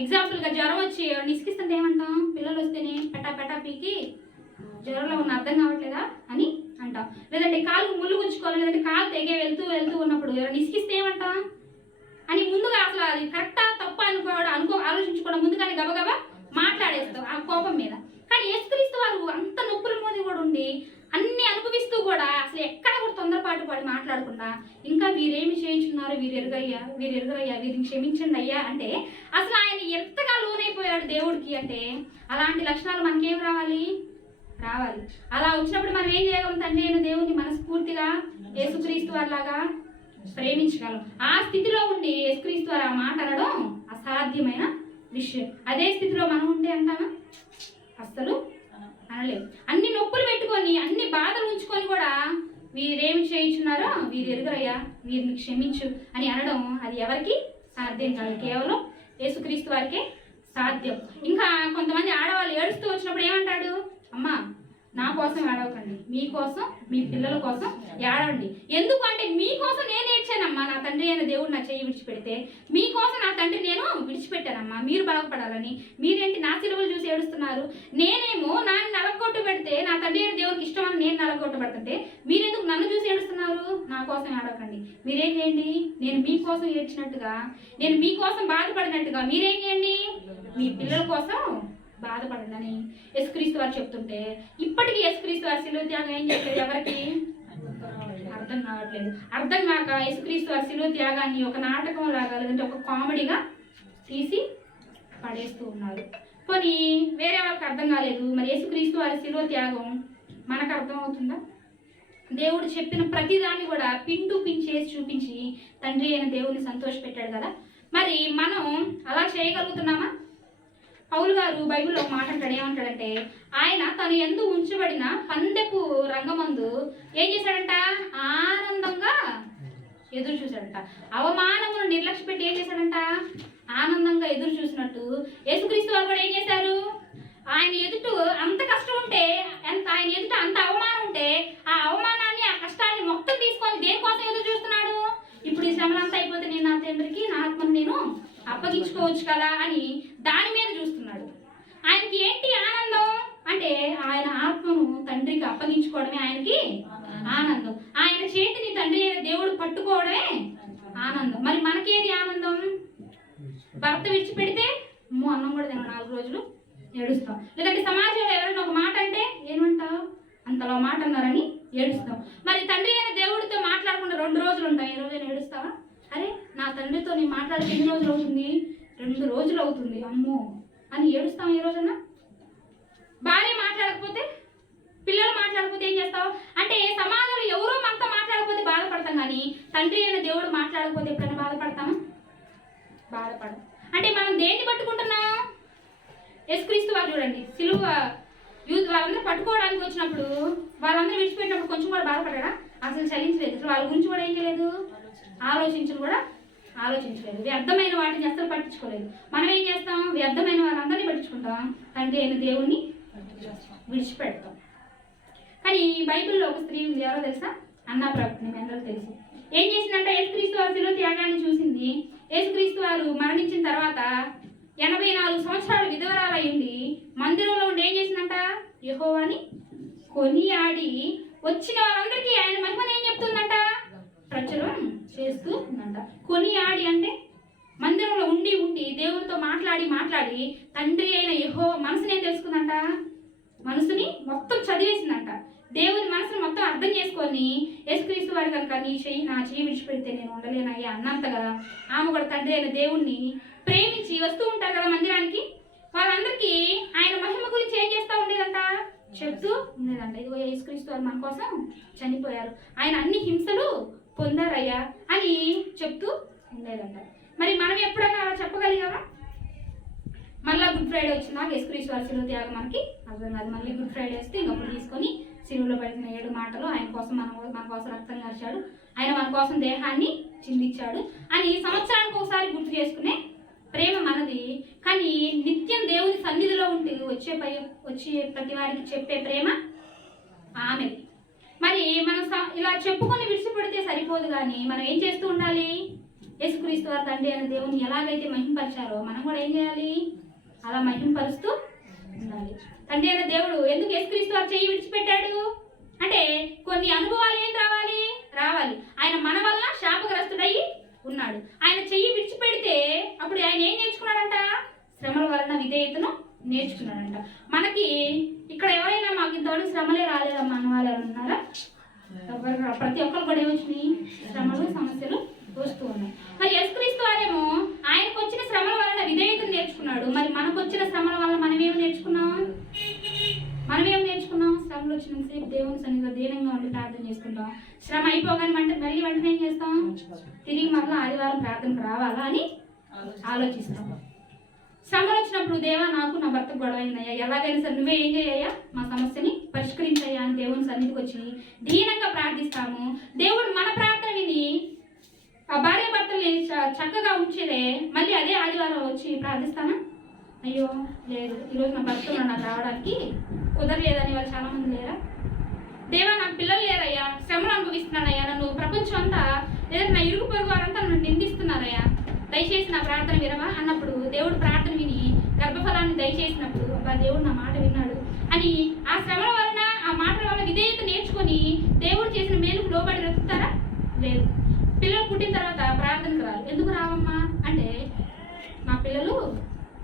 ఎగ్జాంపుల్గా జ్వరం వచ్చి నిసికిస్తుంటే ఏమంటాం, పిల్లలు వస్తేనే పెటా పీకి జ్వరంలో ఉన్న అర్థం కావట్లేదా అని అంటాం. లేదంటే కాలు ముళ్ళు గుంచుకోవాలి, లేదంటే కాలు తెగే వెళ్తూ ఉన్నప్పుడు ఎవరైనా నిసికిస్తే ఏమంటాం అని ముందుగా అసలు అది కరెక్టా తప్ప ఆలోచించుకోవడం ముందుగానే గబగబా మాట్లాడేస్తాం ఆ కోపం మీద. కానీ యేసుక్రీస్తు వారు అంత నొప్పుల మీద కూడా ఉండి అన్ని అనుభవిస్తూ కూడా అసలు ఎక్కడ కూడా తొందరపాటు పడి మాట్లాడకుండా ఇంకా వీరేమి చేయించున్నారు వీరు ఎరుగయ్యా వీరిని క్షమించండి అయ్యా అంటే అసలు ఆయన ఎంతగా లోనైపోయాడు దేవుడికి అంటే అలాంటి లక్షణాలు మనకేం రావాలి. అలా వచ్చినప్పుడు మనం ఏం చేయగలం, తండ్రి అయిన దేవుని మనస్ఫూర్తిగా యేసుక్రీస్తు వారిలాగా ప్రేమించగలం. ఆ స్థితిలో ఉండి యేసుక్రీస్తు వారు ఆ మాట అనడం అసాధ్యమైన విషయం. అదే స్థితిలో మనం ఉంటే అంటామా, అస్సలు అనలేము. అన్ని నొప్పులు పెట్టుకొని అన్ని బాధలు ఉంచుకొని కూడా వీరేమి చేయించున్నారో వీరు ఎరుగరయ్యా, వీరిని క్షమించు అని అనడం అది ఎవరికి సాధ్యం కాదు, కేవలం యేసుక్రీస్తు వారికే సాధ్యం. ఇంకా కొంతమంది ఆడవాళ్ళు ఏడుస్తూ వచ్చినప్పుడు ఏమంటాడు, అమ్మా నా కోసం ఏడవకండి, మీకోసం మీ పిల్లల కోసం ఏడవండి. ఎందుకు అంటే మీకోసం నేను ఏడ్చానమ్మా, నా తండ్రి అయిన దేవుడు నా చెయ్యి విడిచిపెడితే మీకోసం నా తండ్రి నేను విడిచిపెట్టానమ్మా, మీరు బాగుపడాలని. మీరేంటి నా సిలువలు చూసి ఏడుస్తున్నారు? నేనేమో నాన్న నలగొట్టు పెడితే నా తండ్రి అయిన దేవుడికి ఇష్టం అని నేను నలగొట్టు పెడుతుంటే మీరెందుకు నన్ను చూసి ఏడుస్తున్నారు? నా కోసం ఏడవకండి. మీరేం చేయండి, నేను మీకోసం ఏడ్చినట్టుగా, నేను మీకోసం బాధపడినట్టుగా మీరేం చేయండి, మీ పిల్లల కోసం బాధపడండి అని యేసుక్రీస్తు వారు చెప్తుంటే ఇప్పటికీ యేసుక్రీస్తు వారి శిలువ త్యాగం ఏం చేస్తారు ఎవరికి అర్థం కావట్లేదు. అర్థం కాక యేసుక్రీస్తు వారి శిలువ త్యాగాన్ని ఒక నాటకం లాగా లేదంటే ఒక కామెడీగా తీసి పడేస్తూ ఉన్నారు. పోనీ వేరే వాళ్ళకి అర్థం కాలేదు, మరి యేసుక్రీస్తు వారి శిలువ త్యాగం మనకు అర్థం అవుతుందా? దేవుడు చెప్పిన ప్రతిదాన్ని కూడా పిండు పించేసి చూపించి తండ్రి అయిన దేవుని సంతోషపెట్టాడు కదా, మరి మనం అలా చేయగలుగుతున్నామా? పౌలు గారు బైబిల్లో ఒక మాట అంటాడు, ఏమంటాడంటే ఆయన తను యందు ఉంచబడిన పందెపు రంగమందు ఏం చేశాడంట, ఆనందంగా ఎదురు చూశాడంట. అవమానమును నిర్లక్ష్య పెట్టి ఏం చేశాడంట, ఆనందంగా ఎదురు చూసినట్టు యేసుక్రీస్తు వారు కూడా ఏం చేశారు, ఆయన ఎదుట అంత కష్టం ఉంటే, ఆయన ఎదుట అంత అవమానం ఉంటే ఆ అవమానాన్ని ఆ కష్టాన్ని మొత్తం తీసుకొని దేనికోసం ఎదురు చూస్తున్నాడు? ఇప్పుడు ఈ శ్రమలంతా అయిపోతే నేను నా తండ్రికి నా ఆత్మను నేను అప్పగించుకోవచ్చు కదా అని దాని మీద చూస్తున్నాడు. ఆయనకి ఏంటి ఆనందం అంటే ఆయన ఆత్మను తండ్రికి అప్పగించుకోవడమే ఆయనకి ఆనందం. ఆయన చేతిని తండ్రి అయిన దేవుడు పట్టుకోవడమే ఆనందం. మరి మనకేది ఆనందం? భర్త విడిచిపెడితే అన్నం కూడా తిన 4 రోజులు ఏడుస్తాం, లేదంటే సమాజంలో ఎవరైనా ఒక మాట అంటే ఏమంటావు, అంతలో మాట అన్నారని ఏడుస్తాం. మరి తండ్రి అయిన దేవుడితో మాట్లాడకుండా 2 రోజులు ఉంటాం, ఏ రోజైనా ఏడుస్తావా? అరే నా తండ్రితో నేను మాట్లాడితే ఎన్ని రోజులు అవుతుంది, 2 రోజులు అవుతుంది అమ్మో అని ఏడుస్తాం ఏ రోజన్నా? భార్య మాట్లాడకపోతే, పిల్లలు మాట్లాడకపోతే ఏం చేస్తావు అంటే సమాజంలో ఎవరో మనతో మాట్లాడకపోతే బాధపడతాం, కానీ తండ్రి అయిన దేవుడు మాట్లాడకపోతే ఎప్పుడైనా బాధపడతామా? బాధపడం. అంటే మనం దేన్ని పట్టుకుంటున్నాం? యేసుక్రీస్తు వారు చూడండి, సిలువ యూత్ వాళ్ళందరూ పట్టుకోవడానికి వచ్చినప్పుడు వాళ్ళందరూ విడిచిపెట్టినప్పుడు కొంచెం కూడా బాధపడ్డా? అసలు చలించలేదు, అసలు వాళ్ళ గురించి కూడా ఏం చేయలేదు, ఆలోచించలేదు. వ్యర్థమైన వాటిని అసలు పట్టించుకోలేదు. మనం ఏం చేస్తాం, వ్యర్థమైన వాళ్ళందరినీ పట్టించుకుంటాం, తండ్రి అయిన దేవుణ్ణి విడిచిపెడతాం. కానీ బైబిల్లో ఒక స్త్రీ ఉంది, ఎవరో తెలుసా? అన్నా ప్రవక్త, మీ అందరూ తెలుసు. ఏం చేసిందంటే యేసుక్రీస్తు వారి శిలువ త్యాగాన్ని చూసింది. యేసుక్రీస్తు వారు మరణించిన తర్వాత 84 సంవత్సరాలు విధవరాలై ఉండి మందిరంలో ఉండి ఏం చేసిందంట, యెహోవాని కొనియాడి వచ్చిన వాళ్ళందరికీ ఆయన మహిమను ఏం చెప్తుందంట, ప్రచురం చేస్తూ ఉందంట. కొనియాడి అంటే మందిరంలో ఉండి దేవుడితో మాట్లాడి తండ్రి అయిన యెహోవా మనసుని ఏం తెలుసుకుందంట, మనసుని మొత్తం చదివేసిందంట. దేవుని మనసును మొత్తం అర్థం చేసుకొని యేసుక్రీస్తు వారి కనుక నా చెయ్యి విడిచిపెడితే నేను ఉండలేనయ్యా అన్నంతగా ఆమె కూడా తండ్రి అయిన దేవుణ్ణి ప్రేమించి వస్తూ ఉంటారు కదా మందిరానికి, వాళ్ళందరికీ ఆయన మహిమ గురించి ఏం చేస్తూ ఉండేదంట, చెప్తూ ఉండేదంట. ఇదిగో యేసుక్రీస్తు వారు మన కోసం చనిపోయారు, ఆయన అన్ని హింసలు పొందారయ్యా అని చెప్తూ ఉండేదంట. మరి మనం ఎప్పుడైనా అలా చెప్పగలిగామా? మళ్ళీ గుడ్ ఫ్రైడే వచ్చిందాక యేసుక్రీస్తు వారి శిలువ త్యాగం మనకి అర్థం కాదు. మళ్ళీ గుడ్ ఫ్రైడే వస్తే ఇంకొకటి తీసుకొని శిలువలో పడిన 7 మాటలు, ఆయన కోసం మన కోసం రక్తం కార్చాడు, ఆయన మన కోసం దేహాన్ని చిందించాడు అని సంవత్సరానికి ఒకసారి గుర్తు చేసుకునే ప్రేమ మనది. కానీ నిత్యం దేవుని సన్నిధిలో ఉంటూ వచ్చే ప్రతి వారికి చెప్పే ప్రేమ ఆమెది. మరి మనం ఇలా చెప్పుకొని విడిచిపెడితే సరిపోదు, కానీ మనం ఏం చేస్తూ ఉండాలి? యేసుక్రీస్తు వారి తండ్రి అయిన దేవుని ఎలాగైతే మహింపరిచారో మనం కూడా ఏం చేయాలి, అలా మహింపరుస్తూ ఉండాలి. తండ్రి అయిన దేవుడు ఎందుకు యేసుక్రీస్తు వారు చెయ్యి విడిచిపెట్టాడు అంటే కొన్ని అనుభవాలు ఏం రావాలి. ఆయన మన వల్ల శాపగ్రస్తుడయి ఉన్నాడు. ఆయన చెయ్యి విడిచిపెడితే అప్పుడు ఆయన ఏం నేర్చుకున్నాడంట, శ్రమల వలన విధేయతను నేర్చుకున్నాడంట. మనకి ఇక్కడ ఎవరైనా మాకు ఇంతవరకు శ్రమలే రాలేదమ్మా అన్న వాళ్ళు ఎవరు ఉన్నారా? ప్రతి ఒక్కరు కూడా ఏమొచ్చినాయి, శ్రమలు సమస్యలు వస్తూ ఉన్నాయి. మరి యేసుక్రీస్తు వారేమో ఆయనకు వచ్చిన శ్రమల వలన విధేయతను నేర్చుకున్నాడు. మరి మనకు వచ్చిన శ్రమల వల్ల మనమేమి నేర్చుకున్నాం? శ్రమలు వచ్చినంతసేపు దేవుని సన్నిధిలో దీనంగా ఉండి ప్రార్థన చేసుకుంటాం. శ్రమ అయిపోగానే మళ్ళీ వెంటనే ఏం చేస్తాం, తిరిగి మళ్ళీ ఆదివారం ప్రార్థనకు రావాలా అని ఆలోచిస్తాం. శ్రమలు వచ్చినప్పుడు దేవా నాకు నా భర్తకు గొడవ అయిందయ్యా, ఎలాగైనా సరే నువ్వే ఏం చేయ్యా మా సమస్యని పరిష్కరించయ్యా అని దేవుని సన్నిధికి వచ్చి దీనంగా ప్రార్థిస్తాము. దేవుడు మన ప్రార్థన విని ఆ భార్య భర్తల్ని చక్కగా ఉంచేదే మళ్ళీ అదే ఆదివారం వచ్చి ప్రార్థిస్తానా? అయ్యో లేదు, ఈరోజు నా భర్త నాకు రావడానికి కుదరలేదని వాళ్ళు చాలా మంది లేరా? దేవా నాకు పిల్లలు లేరయ్యా, శ్రమలు అనుభవిస్తున్నానయ్యా, నన్ను ప్రపంచం అంతా లేదా నా ఇరుగు పొరుగు వారంతా నన్ను నిందిస్తున్నారయ్యా, దయచేసి నా ప్రార్థన వినవా అన్నప్పుడు దేవుడు ప్రార్థన విని గర్భఫలాన్ని దయచేసినప్పుడు అబ్బా దేవుడు నా మాట విన్నాడు అని ఆ శ్రమల వలన ఆ మాటల వల్ల విధేయత నేర్చుకొని దేవుడు చేసిన మేలుకు లోబడి బ్రతుకుతారా? లేదు. పిల్లలు పుట్టిన తర్వాత ప్రార్థనకు రారు. ఎందుకు రావమ్మా అంటే నా పిల్లలు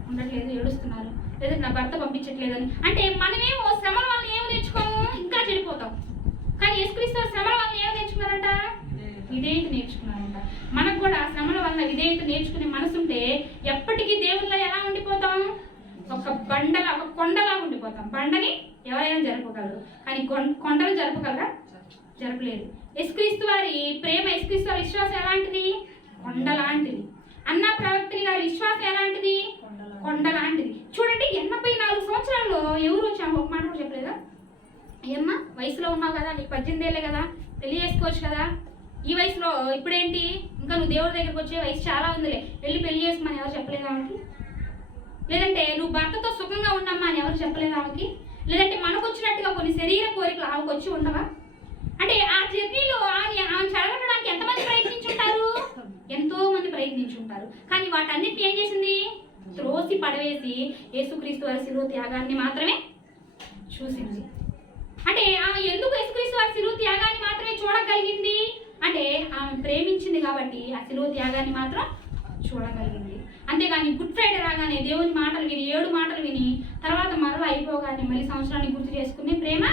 ఉండట్లేదు, ఏడుస్తున్నారు, లేదా నా భర్త పంపించట్లేదని. అంటే మనమేమో శ్రమల వల్ల ఏమి నేర్చుకోము, ఇంకా చెడిపోతాం. కానీ యేసుక్రీస్తు శ్రమల వల్ల ఏమి నేర్చుకున్నారంట? విధేయత నేర్చుకున్నారంట. మనకు కూడా శ్రమల వల్ల విధేయత నేర్చుకునే మనసుంటే ఎప్పటికీ దేవుళ్ళ ఎలా ఉండిపోతాం? ఒక కొండలా ఉండిపోతాం. బండని ఎవరైనా జరపగలరు, కానీ కొండలు జరపగలరా? జరపలేదు. యేసుక్రీస్తు వారి ప్రేమ, యేసుక్రీస్తు వారి విశ్వాసం ఎలాంటిది? కొండ లాంటిది. అన్న ప్రవక్తని గారి విశ్వాసం ఎలాంటిది? కొండ లాంటిది. చూడండి, 84 సంవత్సరాల్లో ఎవరు వచ్చాము ఒక మాట కూడా చెప్పలేదా? అయ్యమ్మా వయసులో ఉన్నావు కదా, నీకు 18 ఏళ్ళే కదా, పెళ్లి చేసుకోవచ్చు కదా, ఈ వయసులో ఇప్పుడేంటి, ఇంకా నువ్వు దేవుడి దగ్గరికి వచ్చే వయసు చాలా ఉందిలే, వెళ్ళి పెళ్లి చేసుకోమని ఎవరు చెప్పలేదు ఆమెకి? లేదంటే నువ్వు భర్తతో సుఖంగా ఉండమ్మా అని ఎవరు చెప్పలేదు ఆమెకి? లేదంటే మనకు వచ్చినట్టుగా కొన్ని శరీర కోరికలు ఆమెకు వచ్చి ఉండవా? అంటే ఆ జర్నీలో ఆమె చెడగొట్టడానికి ఎంతమంది ప్రయత్నించుంటారు? ఎంతో మంది ప్రయత్నించుంటారు. కానీ వాటన్నిటిని ఏం చేసింది? త్రోసి పడవేసి యేసుక్రీస్తు వారి శిలువ త్యాగాన్ని మాత్రమే చూసింది. అంటే ఆమె ఎందుకు యేసుక్రీస్తు వారి శిలువ త్యాగాన్ని మాత్రమే చూడగలిగింది అంటే ఆమె ప్రేమించింది కాబట్టి ఆ శిలువ త్యాగాన్ని మాత్రం చూడగలిగింది. అంతేగాని గుడ్ ఫ్రైడే రాగానే దేవుని మాటలు విని 7 మాటలు విని తర్వాత మరలా అయిపోగానే మళ్ళీ సంవత్సరాన్ని గుర్తు చేసుకునే ప్రేమ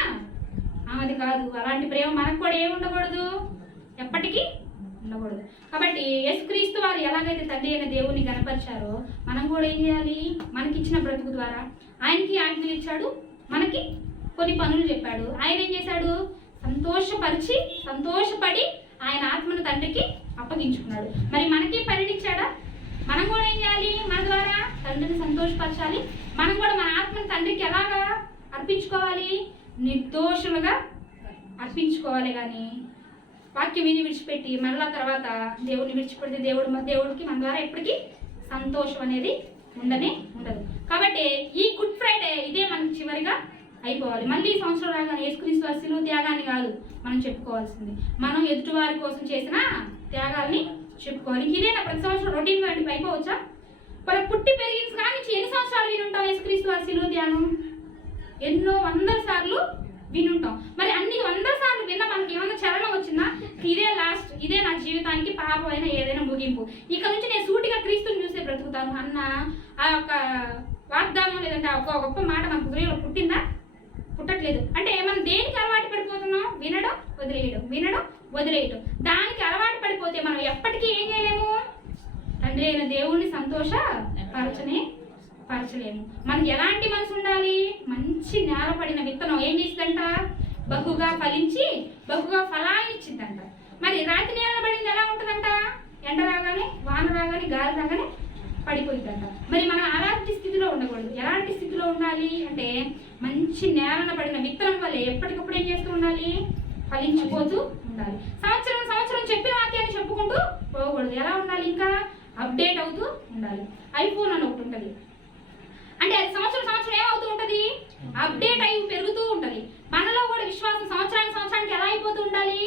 ఆమెది కాదు. అలాంటి ప్రేమ మనకు కూడా ఏమి ఉండకూడదు, ఎప్పటికీ ఉండకూడదు. కాబట్టి యేసుక్రీస్తు వారు ఎలాగైతే తండ్రి అయిన దేవుని కనపరిచారో మనం కూడా ఏం చేయాలి? మనకిచ్చిన బ్రతుకు ద్వారా ఆయనకి ఆజ్ఞలు ఇచ్చాడు, మనకి కొన్ని పనులు చెప్పాడు. ఆయన ఏం చేశాడు? సంతోషపడి ఆయన ఆత్మను తండ్రికి అప్పగించుకున్నాడు. మరి మనకి పనినిచ్చాడా? మనం కూడా ఏం చేయాలి? మన ద్వారా తండ్రిని సంతోషపరచాలి. మనం కూడా మన ఆత్మను తండ్రికి ఎలాగా అర్పించుకోవాలి? నిర్దోషులుగా అర్పించుకోవాలి. కానీ వాక్యం విని విడిచిపెట్టి మళ్ళా తర్వాత దేవుడిని విడిచిపెడితే దేవుడికి మన ద్వారా ఎప్పటికీ సంతోషం అనేది ఉండదు. కాబట్టి ఈ గుడ్ ఫ్రైడే ఇదే మనకి చివరిగా అయిపోవాలి. మళ్ళీ సంవత్సరం రాగానే యేసుక్రీస్తు వారి శిలువ త్యాగాన్ని కాదు మనం చెప్పుకోవాల్సింది, మనం ఎదుటివారి కోసం చేసిన త్యాగాల్ని చెప్పుకోవాలి. ఇదే నా ప్రతి సంవత్సరం రొటీన్ వాటికి అయిపోవచ్చా? మనం పుట్టి పెరిగిన కానీ నుంచి ఎన్ని సంవత్సరాలు వినుంటాం యేసుక్రీస్తు వారి శిలువ త్యాగం? ఎన్నో 100 సార్లు వినుంటాం. మరి అన్ని 100 సార్లు విన్నా మనకి ఏమైనా చలనం వచ్చిందా? ఇదే లాస్ట్, ఇదే నా జీవితానికి పాపమైన ఏదైనా ముగింపు, ఇక నుంచి నేను సూటిగా క్రీస్తుని చూసే బ్రతుకుతాను అన్న ఆ యొక్క వాగ్దానం లేదంటే ఒక గొప్ప మాట మన హృదయంలో పుట్టిందా? పుట్టట్లేదు. అంటే మనం దేనికి అలవాటు పడిపోతున్నాం? వినడం వదిలేయడం. దానికి అలవాటు పడిపోతే మనం ఎప్పటికీ ఏం చేయలేము? తండ్రి అయిన దేవుణ్ణి పరచలేము. మనకి ఎలాంటి మనసు ఉండాలి? మంచి నేల పడిన విత్తనం ఏం చేసిందంట? బహుగా ఫలించి బహుగా ఫలాన్ని ఇచ్చిందంట. మరి రాతి నేల పడింది ఎలా ఉంటుందంట? ఎండ రాగానే, వాన రాగానే, గాలి రాగానే పడిపోయిందంట. మరి మనం అలాంటి స్థితిలో ఉండకూడదు. ఎలాంటి స్థితిలో ఉండాలి అంటే మంచి నేలన పడిన విత్తనం వల్లే ఎప్పటికప్పుడు ఏం చేస్తూ ఉండాలి? ఫలించిపోతూ ఉండాలి. సంవత్సరం చెప్పిన వాక్యాన్ని చెప్పుకుంటూ పోకూడదు. ఎలా ఉండాలి? ఇంకా అప్డేట్ అవుతూ ఉండాలి. ఐఫోన్ అని ఒకటి ఉంటుంది, అంటే అది సంవత్సరం ఏమవుతూ ఉంటుంది? అప్డేట్ అయి పెరుగుతూ ఉంటుంది. మనలో కూడా విశ్వాసం సంవత్సరానికి ఎలా అయిపోతూ ఉండాలి?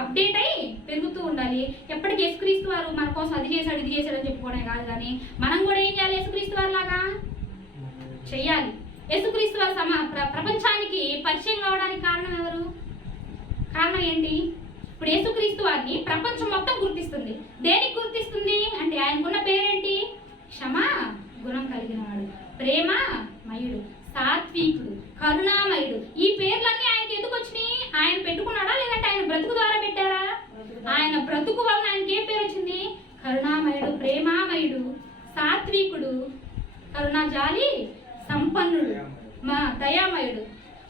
అప్డేట్ అయి పెరుగుతూ ఉండాలి. ఎప్పటికీ యేసుక్రీస్తు వారు మన కోసం అది చేశాడు ఇది చేశాడు అని చెప్పుకోవడం కాదు, కానీ మనం కూడా ఏం చేయాలి? యేసుక్రీస్తు వారి లాగా చెయ్యాలి. యేసుక్రీస్తు వారు ప్రపంచానికి పరిచయం కావడానికి కారణం ఎవరు? కారణం ఏంటి? ఇప్పుడు యేసుక్రీస్తు వారిని ప్రపంచం మొత్తం గుర్తిస్తుంది. దేనికి గుర్తిస్తుంది అంటే ఆయనకున్న పేరేంటి? క్షమా గుణం కలిగిన వాడు, ప్రేమమయుడు, సాత్వికుడు, కరుణామయుడు. ఈ పేర్లన్నీ ఆయనకి ఎందుకు వచ్చినాయి? ఆయన పెట్టుకున్నాడా లేదంటే ఆయన బ్రతుకు ద్వారా పెట్టారా? ఆయన బ్రతుకు వలన ఆయనకి ఏ పేరు వచ్చింది? కరుణామయుడు, ప్రేమామయుడు, సాత్వికుడు, కరుణాజాలి సంపన్నుడు, దయామయుడు.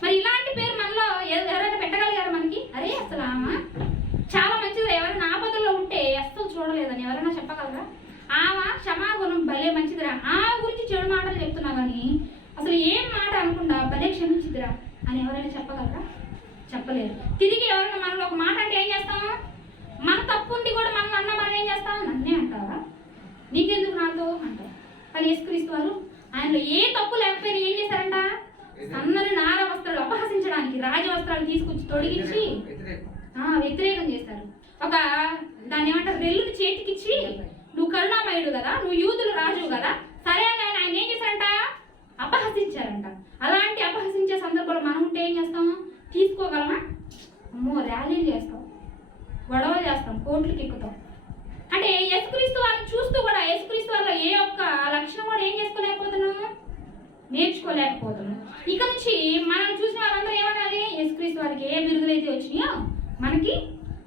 మరి ఇలాంటి పేరు మనలో ఎవరైనా పెట్టగలిగారు మనకి? అరే అసలు చాలా మంచిది, ఎవరైనా ఆపదల్లో ఉంటే అస్సలు చూడలేదని ఎవరైనా చెప్పగలరా? ఆమె క్షమాగుణం భలే మంచిదిరా, ఆ గురించి చెడు మాటలు చెప్తున్నావు కానీ అసలు ఏం మాట అనకుండా భలే క్షమించిదిరా అని ఎవరైనా చెప్పగలరా? చెప్పలేరు. తిరిగి ఎవరైనా మనలో ఒక మాట అంటే ఏం చేస్తాం? మన తప్పు ఉండి కూడా మనం అన్న మనం ఏం చేస్తాం? నన్నే అంటావా, నీకెందుకు నాతో అంటావు. కానీ యేసుక్రీస్తు వారు ఆయనలో ఏ తప్పు లేకపోయినా ఏం చేశారంట? సన్నని నార వస్త్రాలు అపహసించడానికి రాజ వస్త్రాలు తీసుకొచ్చి తొడిగించి వ్యతిరేకం చేశారు. ఒక దాన్ని ఏమంటారు, రెల్లుని చేతికిచ్చి నువ్వు కరుణామయుడు కదా, నువ్వు యూదులు రాజు కదా, సరే అని ఆయన ఏం చేశారంట? అపహసించారంట. అలాంటి అపహసించే సందర్భంలో మనం ఉంటే ఏం చేస్తాం? తీసుకోగలమా? అమ్మో, ర్యాలీలు చేస్తాం, గొడవలు చేస్తాం, కోర్టులకు ఎక్కుతాం. అంటే యేసుక్రీస్తు వారిని చూస్తూ కూడా యేసుక్రీస్తు వారిలో ఏ ఒక్క లక్షణం కూడా ఏం చేసుకోలేకపోతున్నాము, నేర్చుకోలేకపోతున్నాం. ఇక నుంచి మనం చూసిన వాళ్ళందరూ ఏమనాలి? యేసుక్రీస్తు వారికి ఏ బిరుదులు అయితే వచ్చినాయో మనకి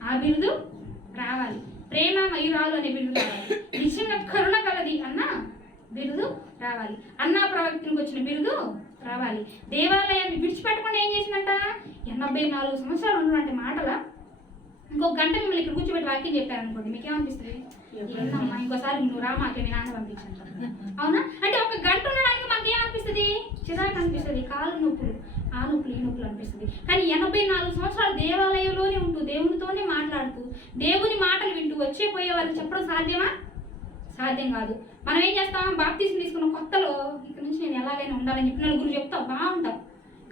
ఆ బిరుదు రావాలి. ప్రేమ మయురాలు అనే బిరుదు రావాలి. నిజంగా కరుణ కలది అన్న బిరుదు రావాలి. అన్నా ప్రవక్తనికి వచ్చిన బిరుదు రావాలి. దేవాలయాన్ని విడిచిపెట్టకుండా ఏం చేసిందంట? 84 సంవత్సరాలు ఉన్నటువంటి మాటల ఇంకొక గంట మిమ్మల్ని ఇక్కడ కూర్చోబెట్టి వాక్యం చెప్పారనుకోండి, మీకేమనిపిస్తుంది? ఏందమ్మా ఇంకోసారి నువ్వు రా, మాకే మీ నాన్న పంపించండి, అవునా? అంటే ఒక గంట ఉండడానికి మనకి ఏమనిపిస్తుంది? చిరాకు అనిపిస్తుంది, కాలు నొప్పులు, ఆ నొప్పులు ఈ నొప్పులు అనిపిస్తుంది. కానీ 84 సంవత్సరాలు దేవాలయంలోనే ఉంటూ దేవునితోనే మాట్లాడుతూ దేవుని మాటలు వింటూ వచ్చే పోయే వారికి చెప్పడం సాధ్యమా? సాధ్యం కాదు. మనం ఏం చేస్తాం? బాప్తిజం తీసుకున్న కొత్తలో ఇక్కడ నుంచి నేను ఎలాగైనా ఉండాలని చెప్పి నలుగురు చెప్తాం, బాగుంటాం.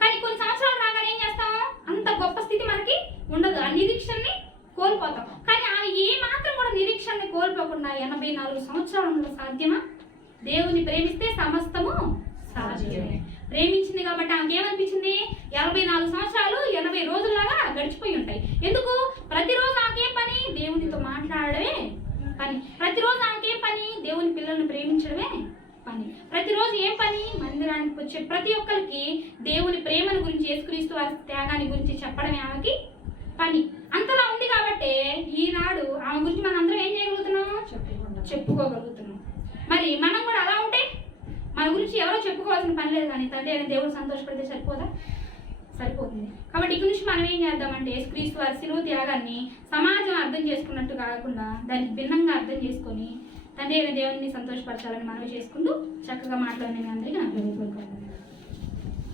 కానీ కొన్ని సంవత్సరాలు రాగానే ఏం చేస్తాం? అంత గొప్ప స్థితి మనకి ఉండదు, ఆ నిరీక్షణని కోల్పోతాం. కానీ ఆమె ఏ మాత్రం కూడా నిరీక్షణని కోల్పోకుండా 84 సంవత్సరాలు ఉండడం సాధ్యమా? దేవుని ప్రేమిస్తే సమస్తము సాధ్యమే. ప్రేమించింది కాబట్టి ఆమెకి ఏమనిపించింది? 84 సంవత్సరాలు 80 రోజుల్లాగా గడిచిపోయి ఉంటాయి. ఎందుకు? ప్రతిరోజు ఆమెకేం పని? దేవునితో మాట్లాడడమే పని. ప్రతిరోజు ఆమెకేం పని? దేవుని పిల్లల్ని ప్రేమించడమే పని. ప్రతిరోజు ఏం పని? మందిరానికి వచ్చే ప్రతి ఒక్కరికి దేవుని ప్రేమను గురించి, యేసుక్రీస్తు వారి త్యాగాన్ని గురించి చెప్పడమే ఆమెకి పని. అంతలా ఉంది కాబట్టి ఈనాడు ఆమె గురించి మనం అందరం ఏం చేయగలుగుతున్నాం? చెప్పుకోగలుగుతున్నాం. మరి మనం కూడా అలా ఉంటే మన గురించి ఎవరో చెప్పుకోవాల్సిన పని లేదు, కానీ తండ్రి అయిన దేవుడు సంతోషపడితే సరిపోదా? సరిపోతుంది. కాబట్టి ఇక నుంచి మనం ఏం చేద్దామంటే యేసుక్రీస్తు వారి శిలువ త్యాగాన్ని సమాజం అర్థం చేసుకున్నట్టు కాకుండా దానికి భిన్నంగా అర్థం చేసుకొని తండ్రి అయిన దేవుడిని సంతోషపరచాలని మనవి చేసుకుంటూ చక్కగా మాట్లాడిన మీ అందరికీ నా హృదయపూర్వక